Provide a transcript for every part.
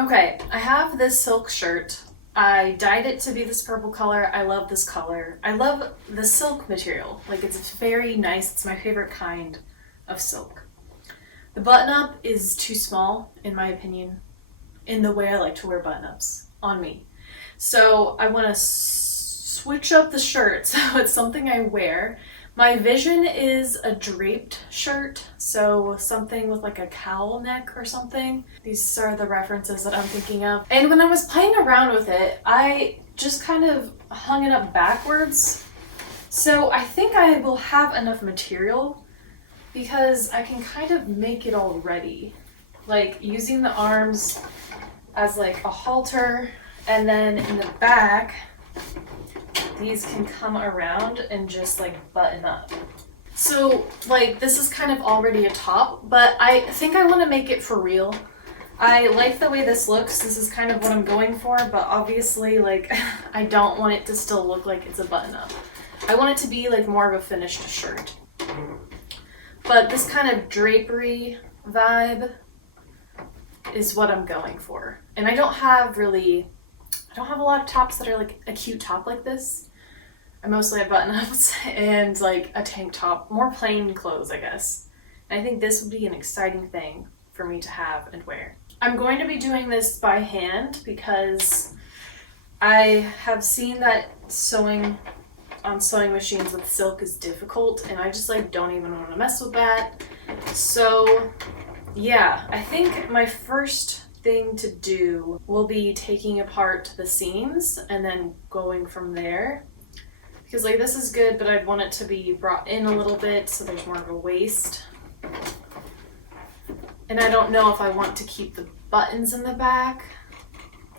Okay, I have this silk shirt. I dyed it to be this purple color. I love this color. I love the silk material. Like, it's very nice. It's my favorite kind of silk. The button-up is too small, in my opinion, in the way I like to wear button-ups on me. So I want to switch up the shirt so it's something I wear. My vision is a draped shirt, so something with like a cowl neck or something. These are the references that I'm thinking of. And when I was playing around with it, I just kind of hung it up backwards. So I think I will have enough material because I can kind of make it already. Like using the arms as like a halter, and then in the back, these can come around and just like button up. So like this is kind of already a top, but I think I want to make it for real. I like the way this looks. This is kind of what I'm going for, but obviously like I don't want it to still look like it's a button up. I want it to be like more of a finished shirt. But this kind of drapery vibe is what I'm going for. And I don't have a lot of tops that are like a cute top like this. I mostly have button-ups and like a tank top, more plain clothes, I guess. And I think this would be an exciting thing for me to have and wear. I'm going to be doing this by hand because I have seen that sewing on sewing machines with silk is difficult, and I just like don't even want to mess with that. So yeah, I think my first thing to do will be taking apart the seams and then going from there. Because like this is good, but I'd want it to be brought in a little bit so there's more of a waist. And I don't know if I want to keep the buttons in the back.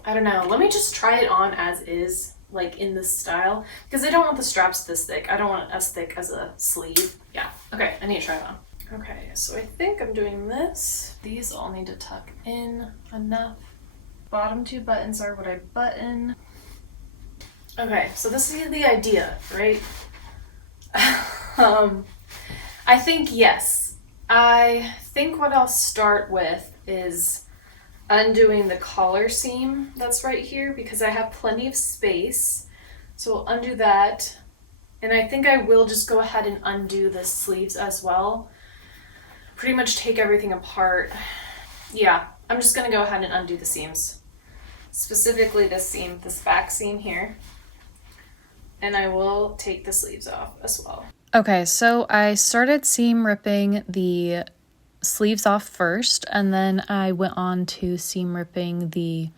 I don't know. Let me just try it on as is, like in this style. Because I don't want the straps this thick. I don't want it as thick as a sleeve. Yeah. Okay, I need to try it on. Okay, so I think I'm doing this. These all need to tuck in enough. Bottom two buttons are what I button. Okay, so this is the idea, right? I think yes. I think what I'll start with is undoing the collar seam that's right here because I have plenty of space. So I'll undo that. And I think I will just go ahead and undo the sleeves as well. Pretty much take everything apart. Yeah, I'm just gonna go ahead and undo the seams. Specifically this seam, this back seam here. And I will take the sleeves off as well. Okay, so I started seam ripping the sleeves off first, and then I went on to seam ripping the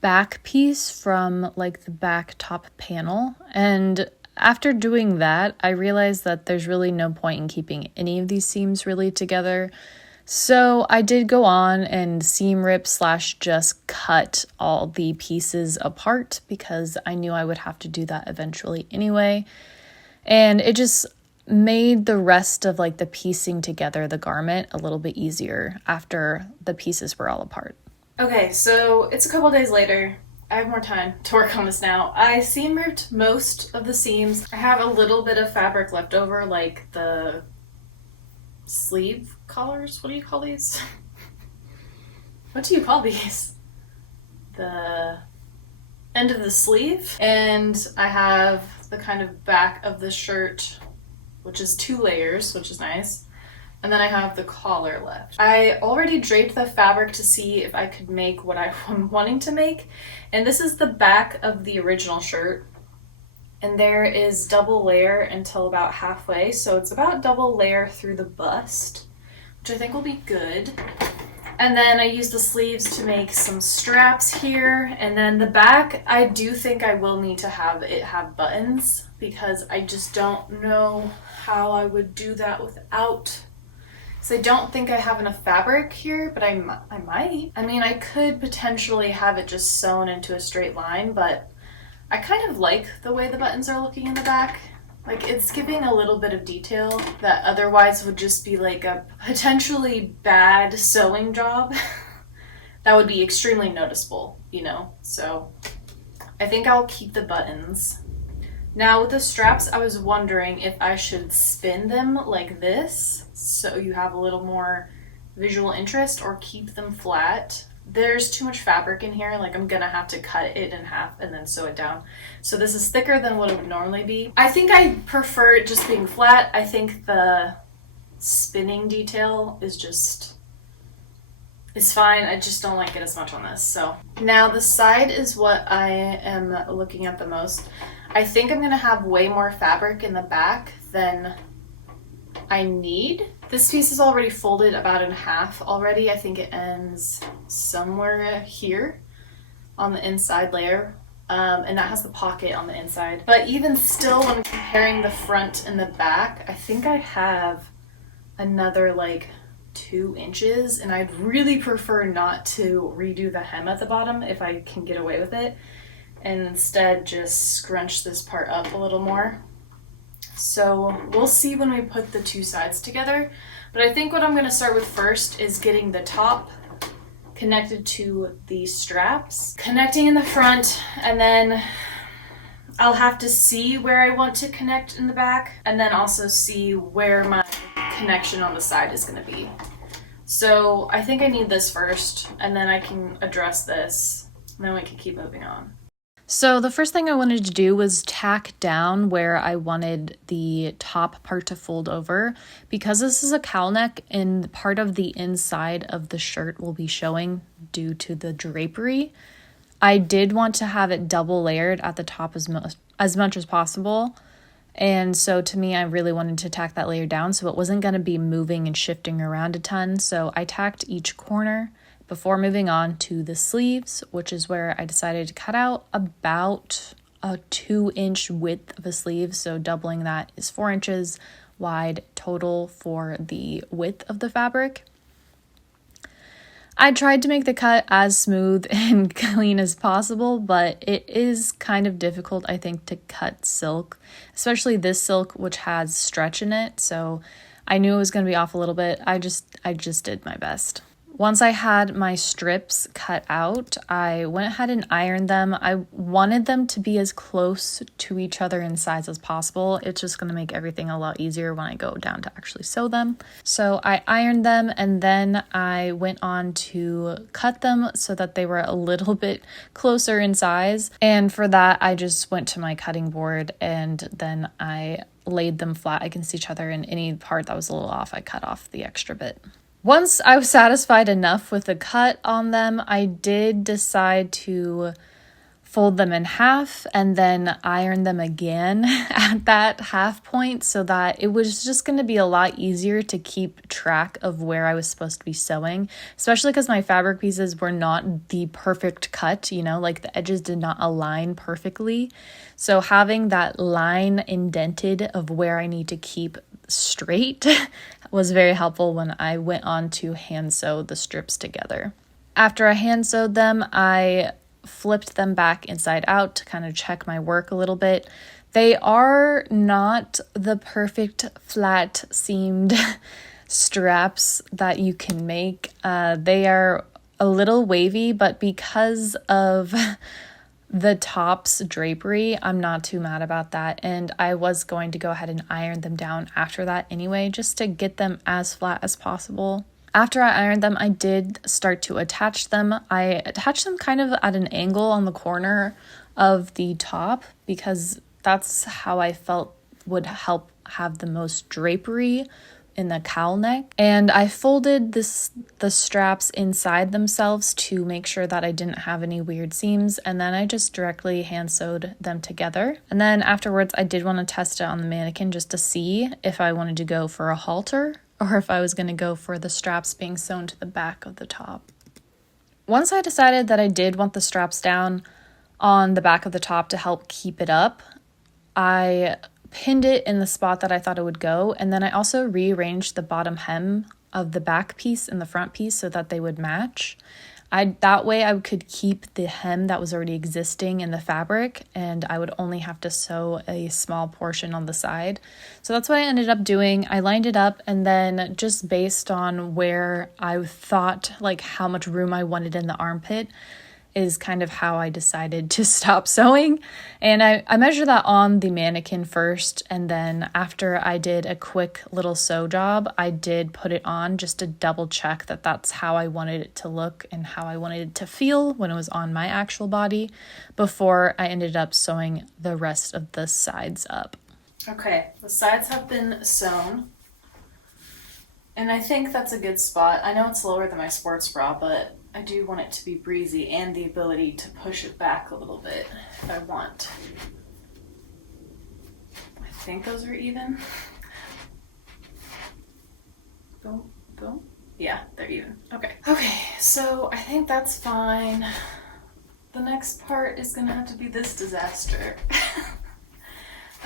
back piece from like the back top panel. And after doing that, I realized that there's really no point in keeping any of these seams really together. So I did go on and seam rip / just cut all the pieces apart because I knew I would have to do that eventually anyway. And it just made the rest of like the piecing together the garment a little bit easier after the pieces were all apart. Okay, so it's a couple days later. I have more time to work on this now. I seam ripped most of the seams. I have a little bit of fabric left over, like the sleeve collars. What do you call these? What do you call these? The end of the sleeve. And I have the kind of back of the shirt, which is 2 layers, which is nice. And then I have the collar left. I already draped the fabric to see if I could make what I'm wanting to make. And this is the back of the original shirt. And there is double layer until about halfway. So it's about double layer through the bust, which I think will be good. And then I used the sleeves to make some straps here. And then the back, I do think I will need to have it have buttons because I just don't know how I would do that without. So I don't think I have enough fabric here, but I might. I mean, I could potentially have it just sewn into a straight line, but I kind of like the way the buttons are looking in the back. Like, it's giving a little bit of detail that otherwise would just be like a potentially bad sewing job. That would be extremely noticeable, you know? So I think I'll keep the buttons. Now with the straps, I was wondering if I should spin them like this so you have a little more visual interest, or keep them flat there's too much fabric in here. Like I'm gonna have to cut it in half and then sew it down. So this is thicker than what it would normally be. I think I prefer it just being flat. I think the spinning detail is fine. I just don't like it as much on this. So now the side is what I am looking at the most. I think I'm gonna have way more fabric in the back than I need. This piece is already folded about in half already. I think it ends somewhere here on the inside layer. And that has the pocket on the inside. But even still, when comparing the front and the back, I think I have another like 2 inches, and I'd really prefer not to redo the hem at the bottom if I can get away with it, and instead just scrunch this part up a little more. So we'll see when we put the two sides together. But I think what I'm going to start with first is getting the top connected to the straps, connecting in the front, and then I'll have to see where I want to connect in the back, and then also see where my connection on the side is going to be. So I think I need this first, and then I can address this, and then we can keep moving on. So the first thing I wanted to do was tack down where I wanted the top part to fold over. Because this is a cowl neck and part of the inside of the shirt will be showing due to the drapery, I did want to have it double layered at the top as much as possible. And so to me, I really wanted to tack that layer down so it wasn't going to be moving and shifting around a ton. So I tacked each corner before moving on to the sleeves, which is where I decided to cut out about a 2-inch width of a sleeve. So doubling that is 4 inches wide total for the width of the fabric. I tried to make the cut as smooth and clean as possible, but it is kind of difficult, I think, to cut silk, especially this silk, which has stretch in it. So I knew it was going to be off a little bit. I just did my best. Once I had my strips cut out, I went ahead and ironed them. I wanted them to be as close to each other in size as possible. It's just going to make everything a lot easier when I go down to actually sew them. So I ironed them, and then I went on to cut them so that they were a little bit closer in size. And for that, I just went to my cutting board and then I laid them flat against each other, and any part that was a little off, I cut off the extra bit. Once I was satisfied enough with the cut on them, I did decide to fold them in half and then iron them again at that half point so that it was just going to be a lot easier to keep track of where I was supposed to be sewing, especially because my fabric pieces were not the perfect cut, like the edges did not align perfectly. So having that line indented of where I need to keep straight was very helpful when I went on to hand sew the strips together. After I hand sewed them, I flipped them back inside out to kind of check my work a little bit. They are not the perfect flat seamed straps that you can make. They are a little wavy, but because of the top's drapery, I'm not too mad about that, and I was going to go ahead and iron them down after that anyway, just to get them as flat as possible. After I ironed them, I did start to attach them. I attached them kind of at an angle on the corner of the top because that's how I felt would help have the most drapery in the cowl neck. And I folded the straps inside themselves to make sure that I didn't have any weird seams, and then I just directly hand sewed them together. And then afterwards, I did want to test it on the mannequin just to see if I wanted to go for a halter or if I was going to go for the straps being sewn to the back of the top. Once I decided that I did want the straps down on the back of the top to help keep it up, I pinned it in the spot that I thought it would go, and then I also rearranged the bottom hem of the back piece and the front piece so that they would match. That way I could keep the hem that was already existing in the fabric, and I would only have to sew a small portion on the side. So that's what I ended up doing. I lined it up, and then just based on where I thought, like how much room I wanted in the armpit, is kind of how I decided to stop sewing. And I measured that on the mannequin first, and then after I did a quick little sew job, I did put it on just to double check that that's how I wanted it to look and how I wanted it to feel when it was on my actual body before I ended up sewing the rest of the sides up. Okay, the sides have been sewn. And I think that's a good spot. I know it's lower than my sports bra, but I do want it to be breezy and the ability to push it back a little bit if I want. I think those are even. Boom, boom. Yeah, they're even. Okay. Okay, so I think that's fine. The next part is gonna have to be this disaster.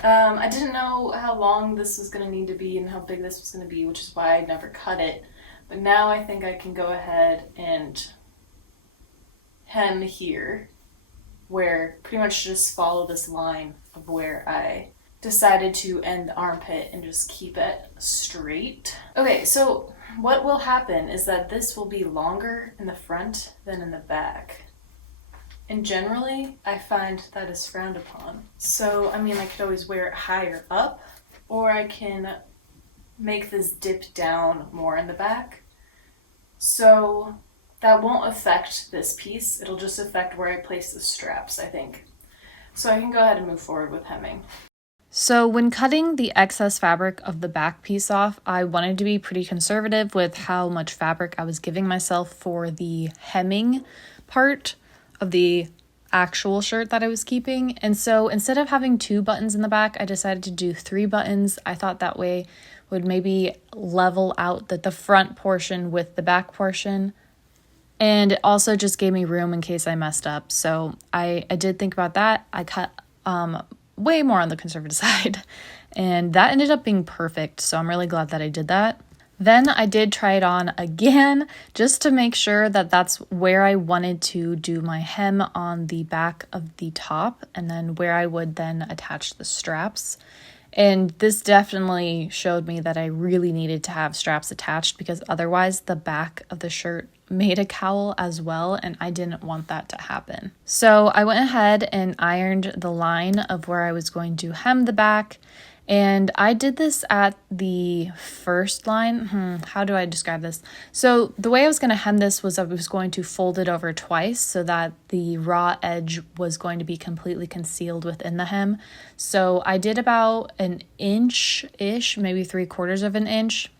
I didn't know how long this was going to need to be and how big this was going to be, which is why I never cut it. But now I think I can go ahead and hem here, where pretty much just follow this line of where I decided to end the armpit and just keep it straight. Okay, so what will happen is that this will be longer in the front than in the back. And generally, I find that is frowned upon. So, I mean, I could always wear it higher up, or I can make this dip down more in the back. So, that won't affect this piece. It'll just affect where I place the straps, I think. So I can go ahead and move forward with hemming. So when cutting the excess fabric of the back piece off, I wanted to be pretty conservative with how much fabric I was giving myself for the hemming part of the actual shirt that I was keeping. And so instead of having 2 buttons in the back, I decided to do 3 buttons. I thought that way would maybe level out the front portion with the back portion. And it also just gave me room in case I messed up. So I did think about that. I cut way more on the conservative side. And that ended up being perfect. So I'm really glad that I did that. Then I did try it on again just to make sure that that's where I wanted to do my hem on the back of the top and then where I would then attach the straps. And this definitely showed me that I really needed to have straps attached because otherwise the back of the shirt made a cowl as well, and I didn't want that to happen. So I went ahead and ironed the line of where I was going to hem the back. And I did this at the first line. How do I describe this? So the way I was going to hem this was I was going to fold it over twice so that the raw edge was going to be completely concealed within the hem. So I did about an inch-ish, maybe 3/4 of an inch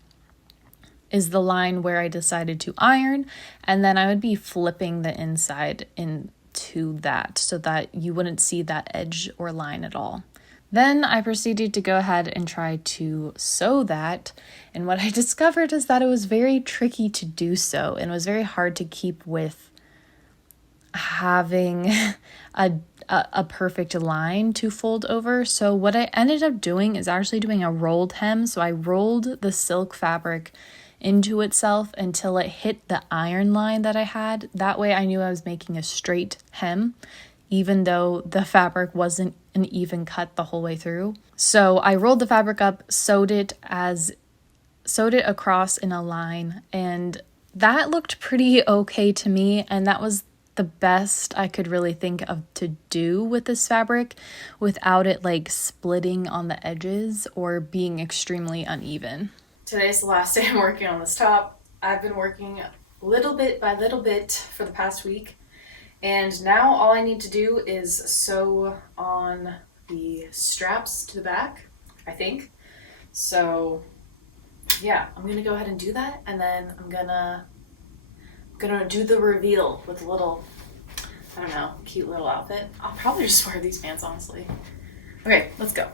is the line where I decided to iron. And then I would be flipping the inside into that so that you wouldn't see that edge or line at all. Then I proceeded to go ahead and try to sew that, and what I discovered is that it was very tricky to do so, and it was very hard to keep with having a perfect line to fold over. So what I ended up doing is actually doing a rolled hem. So I rolled the silk fabric into itself until it hit the iron line that I had. That way I knew I was making a straight hem, even though the fabric wasn't an even cut the whole way through. So I rolled the fabric up, sewed it across in a line, and that looked pretty okay to me, and that was the best I could really think of to do with this fabric without it like splitting on the edges or being extremely uneven. Today's the last day I'm working on this top. I've been working little bit by little bit for the past week. And now all I need to do is sew on the straps to the back, I think. So yeah, I'm gonna go ahead and do that, and then I'm gonna do the reveal with a little, I don't know, cute little outfit. I'll probably just wear these pants, honestly. Okay, let's go.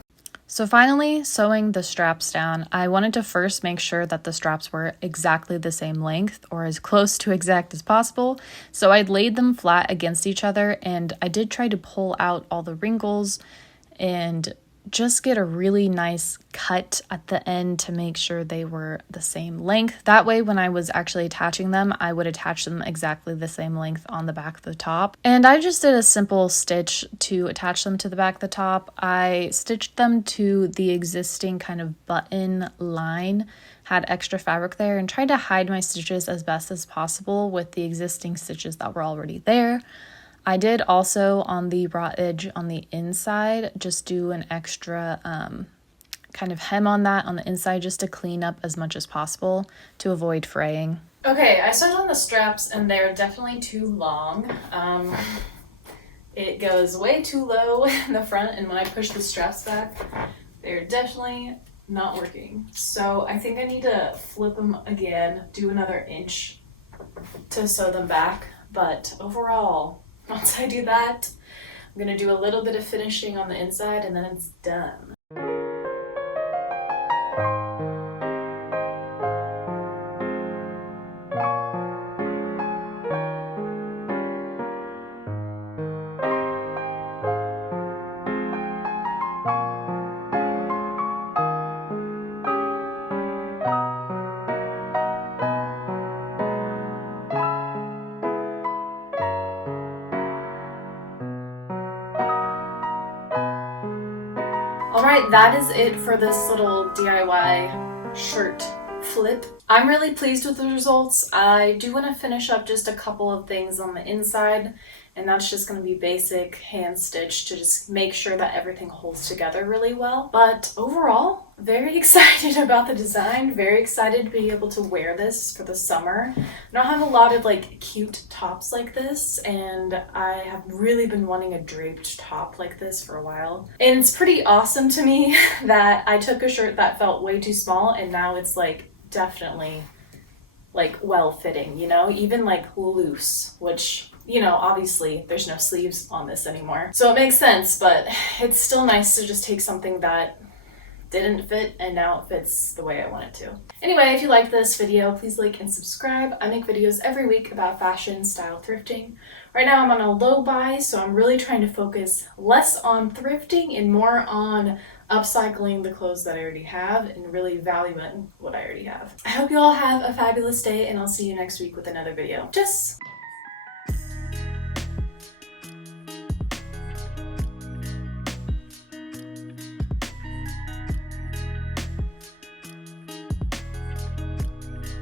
So finally, sewing the straps down, I wanted to first make sure that the straps were exactly the same length or as close to exact as possible. So I laid them flat against each other, and I did try to pull out all the wrinkles and just get a really nice cut at the end to make sure they were the same length. That way, when I was actually attaching them, I would attach them exactly the same length on the back of the top. And I just did a simple stitch to attach them to the back of the top. I stitched them to the existing kind of button line, had extra fabric there, and tried to hide my stitches as best as possible with the existing stitches that were already there. I did also on the raw edge on the inside just do an extra kind of hem on that on the inside just to clean up as much as possible to avoid fraying. Okay, I started on the straps and they're definitely too long. It goes way too low in the front, and when I push the straps back, they're definitely not working. So I think I need to flip them again, do another inch to sew them back. But overall, once I do that, I'm gonna do a little bit of finishing on the inside and then it's done. Alright, that is it for this little DIY shirt flip. I'm really pleased with the results. I do want to finish up just a couple of things on the inside, and that's just going to be basic hand stitch to just make sure that everything holds together really well. But overall, very excited about the design, very excited to be able to wear this for the summer. I don't have a lot of like cute tops like this, and I have really been wanting a draped top like this for a while. And it's pretty awesome to me that I took a shirt that felt way too small and now it's like definitely like well fitting, you know, even like loose, which, you know, obviously there's no sleeves on this anymore. So it makes sense, but it's still nice to just take something that didn't fit and now it fits the way I want it to. Anyway, if you liked this video, please like and subscribe. I make videos every week about fashion, style, thrifting. Right now I'm on a low buy, so I'm really trying to focus less on thrifting and more on upcycling the clothes that I already have and really valuing what I already have. I hope you all have a fabulous day, and I'll see you next week with another video. Tschüss!